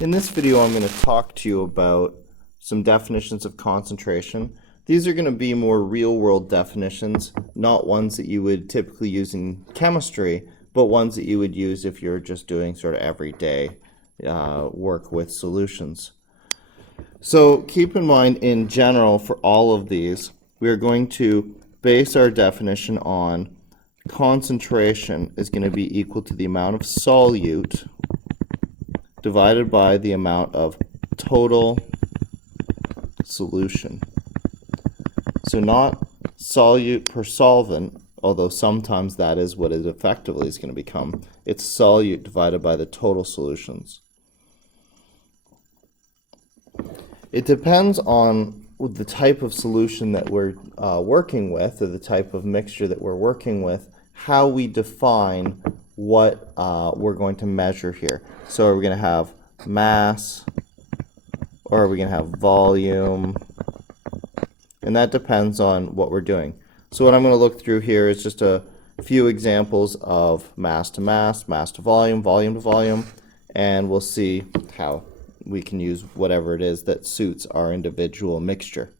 In this video, I'm going to talk to you about some definitions of concentration. These are going to be more real-world definitions, not ones that you would typically use in chemistry, but ones that you would use if you're just doing sort of everyday work with solutions. So keep in mind, in general, for all of these, we are going to base our definition on concentration is going to be equal to the amount of solute divided by the amount of total solution. So not solute per solvent, although sometimes that is what it effectively is going to become. It's solute divided by the total solutions. It depends on the type of solution that we're working with, or the type of mixture that we're working with, how we define what we're going to measure here. So are we going to have mass, or are we going to have volume? And that depends on what we're doing. So what I'm going to look through here is just a few examples of mass to mass, mass to volume, volume to volume, and we'll see how we can use whatever it is that suits our individual mixture.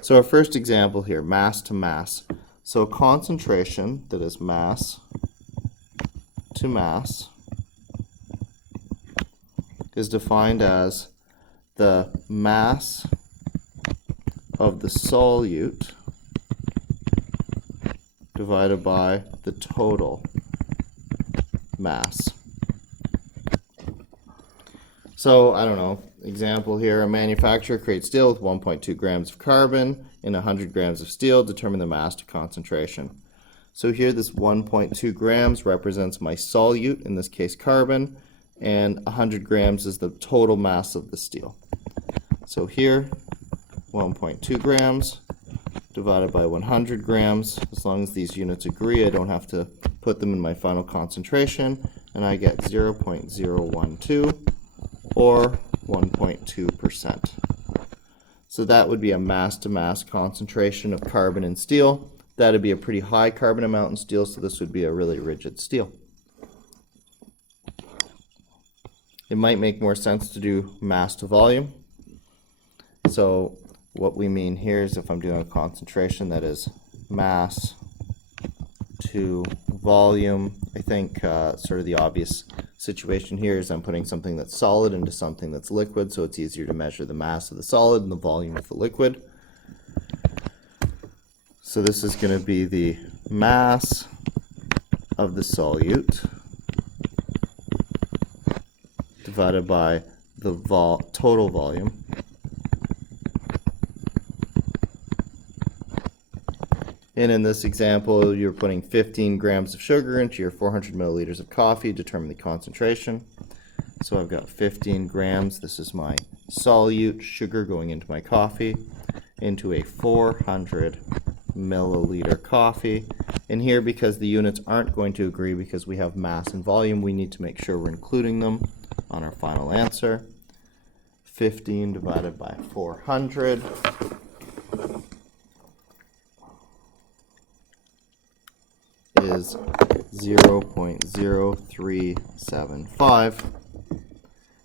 So our first example here, mass to mass. So concentration, that is mass to mass, is defined as the mass of the solute divided by the total mass. So, I don't know, example here, a manufacturer creates steel with 1.2 grams of carbon in 100 grams of steel. Determine the mass to concentration. So here this 1.2 grams represents my solute, in this case carbon, and 100 grams is the total mass of the steel. So here, 1.2 grams divided by 100 grams. As long as these units agree, I don't have to put them in my final concentration, and I get 0.012. or 1.2%. So that would be a mass-to-mass concentration of carbon in steel. That would be a pretty high carbon amount in steel, so this would be a really rigid steel. It might make more sense to do mass to volume. So what we mean here is if I'm doing a concentration that is mass to volume, I think sort of the obvious situation here is I'm putting something that's solid into something that's liquid, so it's easier to measure the mass of the solid and the volume of the liquid. So this is going to be the mass of the solute divided by the total volume. And in this example, you're putting 15 grams of sugar into your 400 milliliters of coffee. Determine the concentration. So I've got 15 grams. This is my solute sugar going into my coffee, into a 400 milliliter coffee. And here, because the units aren't going to agree because we have mass and volume, we need to make sure we're including them on our final answer. 15 divided by 400. Is 0.0375,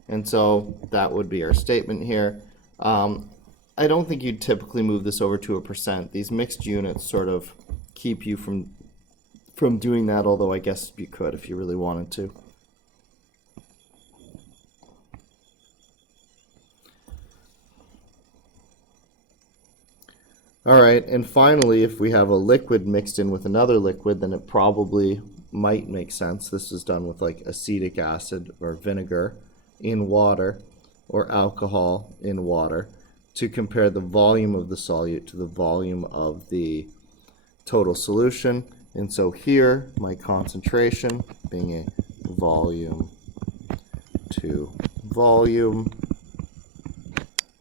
and so that would be our statement here. I don't think you'd typically move this over to a percent. These mixed units sort of keep you from doing that, although I guess you could if you really wanted to. Alright, and finally, if we have a liquid mixed in with another liquid, then it probably might make sense. This is done with like acetic acid or vinegar in water, or alcohol in water, to compare the volume of the solute to the volume of the total solution. And so here, my concentration, being a volume to volume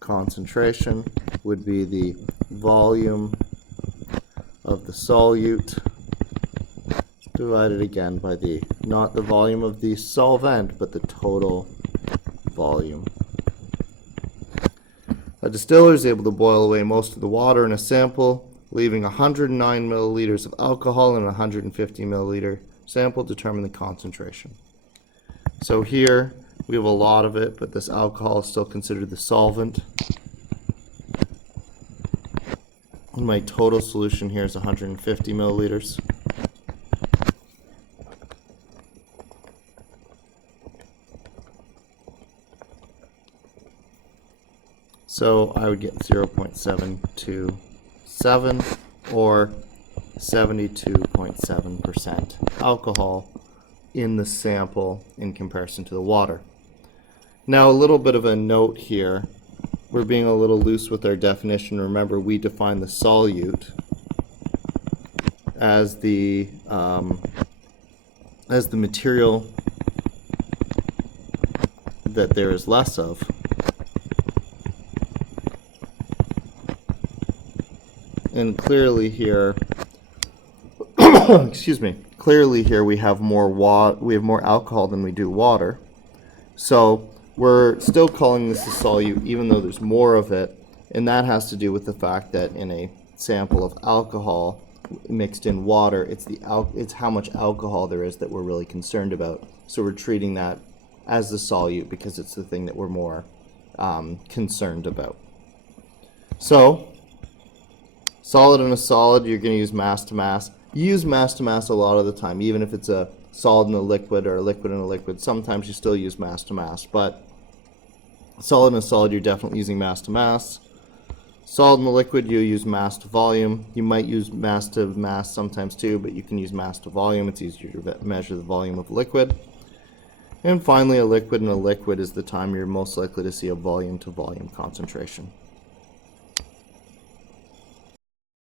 concentration, would be the volume of the solute divided again by the, not the volume of the solvent, but the total volume. A distiller is able to boil away most of the water in a sample, leaving 109 milliliters of alcohol in a 150 milliliter sample. Determine the concentration. So here We have a lot of it, but this alcohol is still considered the solvent. And my total solution here is 150 milliliters. So I would get 0.727 or 72.7% alcohol in the sample in comparison to the water. Now a little bit of a note here. We're being a little loose with our definition. Remember, we define the solute as the material that there is less of. And clearly here, excuse me, clearly here we have more alcohol than we do water. So we're still calling this a solute even though there's more of it, and that has to do with the fact that in a sample of alcohol mixed in water, it's how much alcohol there is that we're really concerned about. So we're treating that as the solute because it's the thing that we're more concerned about. So solid and a solid, you're going to use mass to mass. You use mass to mass a lot of the time, even if it's a solid and a liquid or a liquid and a liquid. Sometimes you still use mass to mass, but solid and a solid, you're definitely using mass to mass. Solid and a liquid, you use mass to volume. You might use mass to mass sometimes too, but you can use mass to volume. It's easier to measure the volume of a liquid. And finally, a liquid and a liquid is the time you're most likely to see a volume to volume concentration.